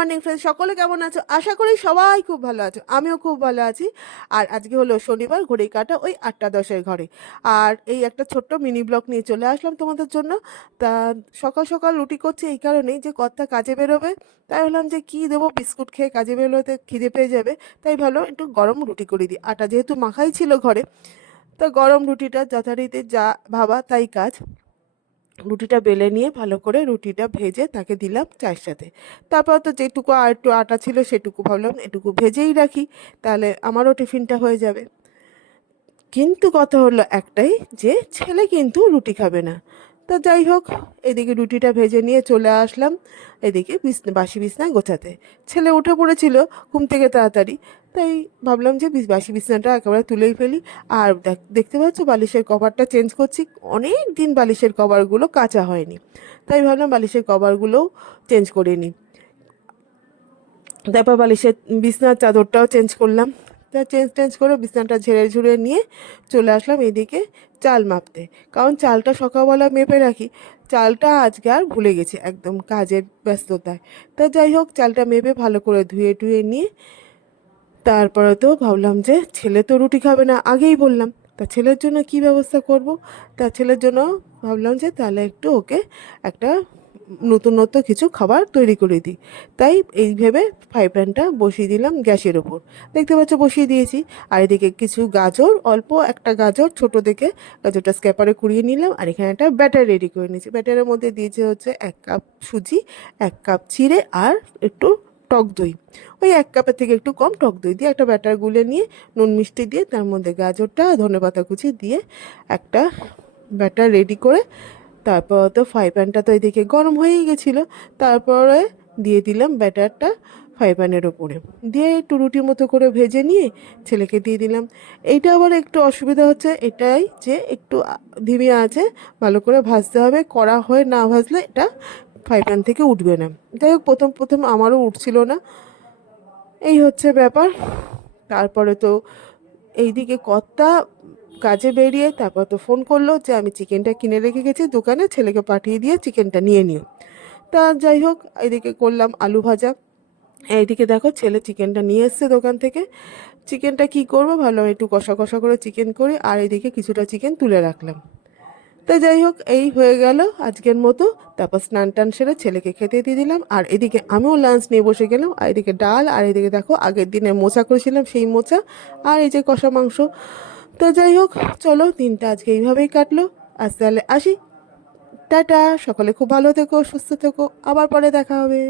Morning friends, সকলে কেমন আছো? আশা করি সবাই খুব ভালো আছো, আমিও খুব ভালো আছি। আর আজকে হলো শনিবার, ঘড়ি কাটা ওই 8টা 10-এর ঘরে। আর এই একটা ছোট্ট মিনি ব্লগ নিয়ে চলে আসলাম তোমাদের জন্য। তা সকাল সকাল রুটি করছি এই কারণেই যে কর্তা কাজে বেরোবে। তাই ভাবলাম যে কি দেবো, বিস্কুট খেয়ে কাজে বেরোতে খিদে পেয়ে যাবে। তাই ভাবলাম একটু গরম রুটি করে দিই, আটা যেহেতু মাখাই ছিল ঘরে। তা গরম রুটিটা যথারীতি যা ভাবা তাই কাজ। রুটিটা বেলে নিয়ে ভালো করে রুটিটা ভেজে তাকে দিলাম চায়ের সাথে। তারপর তো যেটুকু আর একটু আটা ছিল সেটুকু ভাবলাম এটুকু ভেজেই রাখি, তাহলে আমারও টিফিনটা হয়ে যাবে। কিন্তু কথা হলো একটাই, যে ছেলে কিন্তু রুটি খাবে না। তো যাই হোক, এদিকে রুটিটা ভেজে নিয়ে চলে আসলাম এদিকে বাসি বিছনায় গোছাতে। ছেলে উঠে পড়েছিল ঘুম থেকে তাড়াতাড়ি। তাই ভাবলাম যে বাসি বিছনাটা একেবারে তুলেই ফেলি। আর দেখতে পাচ্ছ বালিশের কভারটা চেঞ্জ করছি। অনেক দিন বালিশের কভারগুলো কাচা হয়নি, তাই ভাবলাম বালিশের কভারগুলোও চেঞ্জ করে নিই। তারপর বালিশের বিছনার চাদরটাও চেঞ্জ করলাম। তা চেঞ্জ করে বিছানাটা ঝেড়ে ঝুড়ে নিয়ে চলে আসলাম এদিকে চাল মাপতে। কারণ চালটা সকালবেলা মেপে রাখি, চালটা আজকে আর ভুলে গেছি একদম কাজের ব্যস্ততায়। তা যাই হোক, চালটা মেপে ভালো করে ধুয়ে টুয়ে নিয়ে তারপরে তো ভাবলাম যে ছেলে তো রুটি খাবে না, আগেই বললাম। তা ছেলের জন্য কি ব্যবস্থা করব? তা ছেলের জন্য ভাবলাম যে তাহলে একটু ওকে একটা নতুনত্ব কিছু খাবার তৈরি করে দিই। তাই এই ভেবে ফ্রাই প্যানটা বসিয়ে দিলাম গ্যাসের ওপর। দেখতে পাচ্ছ বসিয়ে দিয়েছি। আর এদিকে কিছু গাজর, অল্প একটা গাজর ছোট দেখে গাজরটা স্ক্যাপারে কুড়িয়ে নিলাম। আর এখানে একটা ব্যাটার রেডি করে নিয়েছি। ব্যাটারের মধ্যে দিয়েছে হচ্ছে 1 কাপ সুজি, 1 কাপ চিড়ে আর একটু টক দই। ওই 1 কাপের থেকে একটু কম টক দই দিয়ে একটা ব্যাটার গুলে নিয়ে নুন মিষ্টি দিয়ে তার মধ্যে গাজরটা ধনেপাতা কুচি দিয়ে একটা ব্যাটার রেডি করে তারপর তো ফ্রাই প্যানটা তো এদিকে গরম হয়েই গেছিলো। তারপরে দিয়ে দিলাম ব্যাটারটা ফ্রাই প্যানের ওপরে, দিয়ে একটু রুটির মতো করে ভেজে নিয়ে ছেলেকে দিয়ে দিলাম। এইটা আবার একটু অসুবিধা হচ্ছে এটাই যে একটু ধিমে আছে ভালো করে ভাজতে হবে, কড়া হয়ে না ভাজলে এটা ফ্রাই প্যান থেকে উঠবে না। যাই হোক, প্রথম প্রথম আমারও উঠছিল না, এই হচ্ছে ব্যাপার। তারপরে তো এইদিকে কর্তা কাজে বেরিয়ে তারপর তো ফোন করলো যে আমি চিকেনটা কিনে রেখে গেছি দোকানে, ছেলেকে পাঠিয়ে দিয়ে চিকেনটা নিয়ে নিও। তা যাই হোক, এদিকে করলাম আলু ভাজা। এইদিকে দেখো ছেলে চিকেনটা নিয়ে এসছে দোকান থেকে। চিকেনটা কি করব, ভালো একটু কষা কষা করে চিকেন করি, আর এদিকে কিছুটা চিকেন তুলে রাখলাম। তো যাই হোক, এই হয়ে গেল আজকের মতো। তারপর স্নান টান সেরে ছেলেকে খেতে দিয়ে দিলাম, আর এদিকে আমিও লাঞ্চ নিয়ে বসে গেলাম। আর এদিকে ডাল, আর এদিকে দেখো আগের দিনে মোচা করেছিলাম সেই মোচা, আর এই যে কষা মাংস। তো যাই হোক, চলো দিনটা আজকে এইভাবেই কাটলো। আজ তাহলে আসি, টাটা। সকলে খুব ভালো থেকো, সুস্থ থেকো, আবার পরে দেখা হবে।